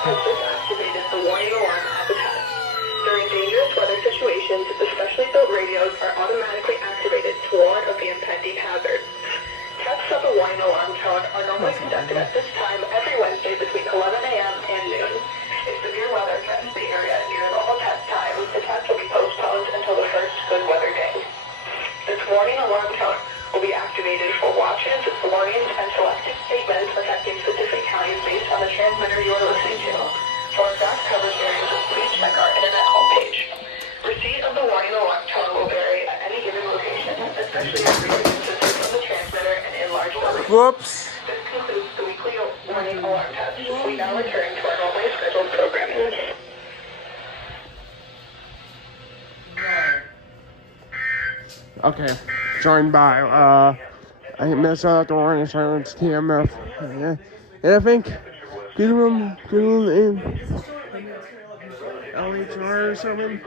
Has just activated the warning alarm at the test. During dangerous weather situations, especially built radios are automatically activated to warn of the impending hazard. Tests of the warning alarm tone are normally conducted at this time every Wednesday between 11 a.m. and noon. If severe weather threatens the area near normal test time, the test will be postponed until the first good weather day. This warning alarm tone will be activated for watches, warnings, and selected statements affecting specific counties based on the transmitter you are listening to. For exact coverage areas, please check our internet homepage. Receipt of the warning alarm tone will vary at any given location, especially as frequencies from the transmitter and in large numbers. Whoops. This concludes the weekly warning alarm test. We now return to our normally scheduled programming. Okay, joined by, I miss out the warning silence TMF. Yeah. And I think Goodwin and LHR or something.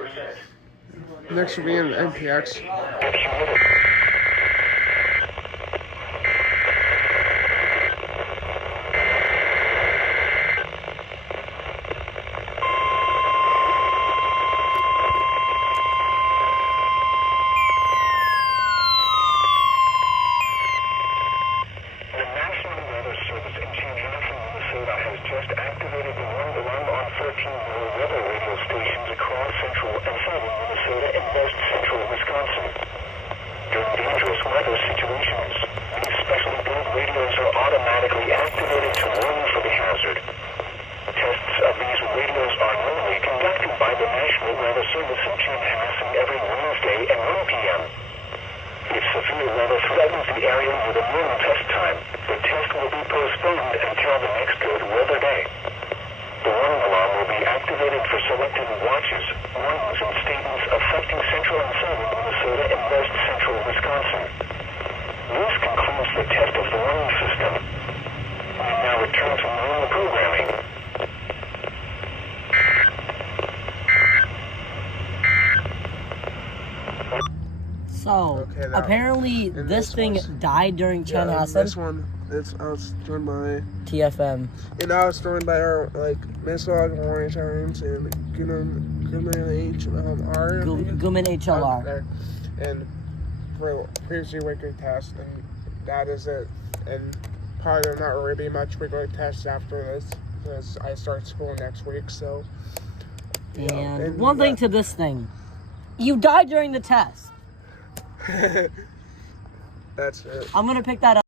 Next will be in NPX. So, Okay, apparently this thing died during Chanhassen. This one, I was joined by TFM. And I was joined by our, Missile Warning Sirens and Guman HLR. Guman HLR. And for previously weekly tests, and that is it. And probably there not really be much weekly tests after this, because I start school next week, so. And one thing to this thing. You died during the test. That's it. I'm going to pick that up.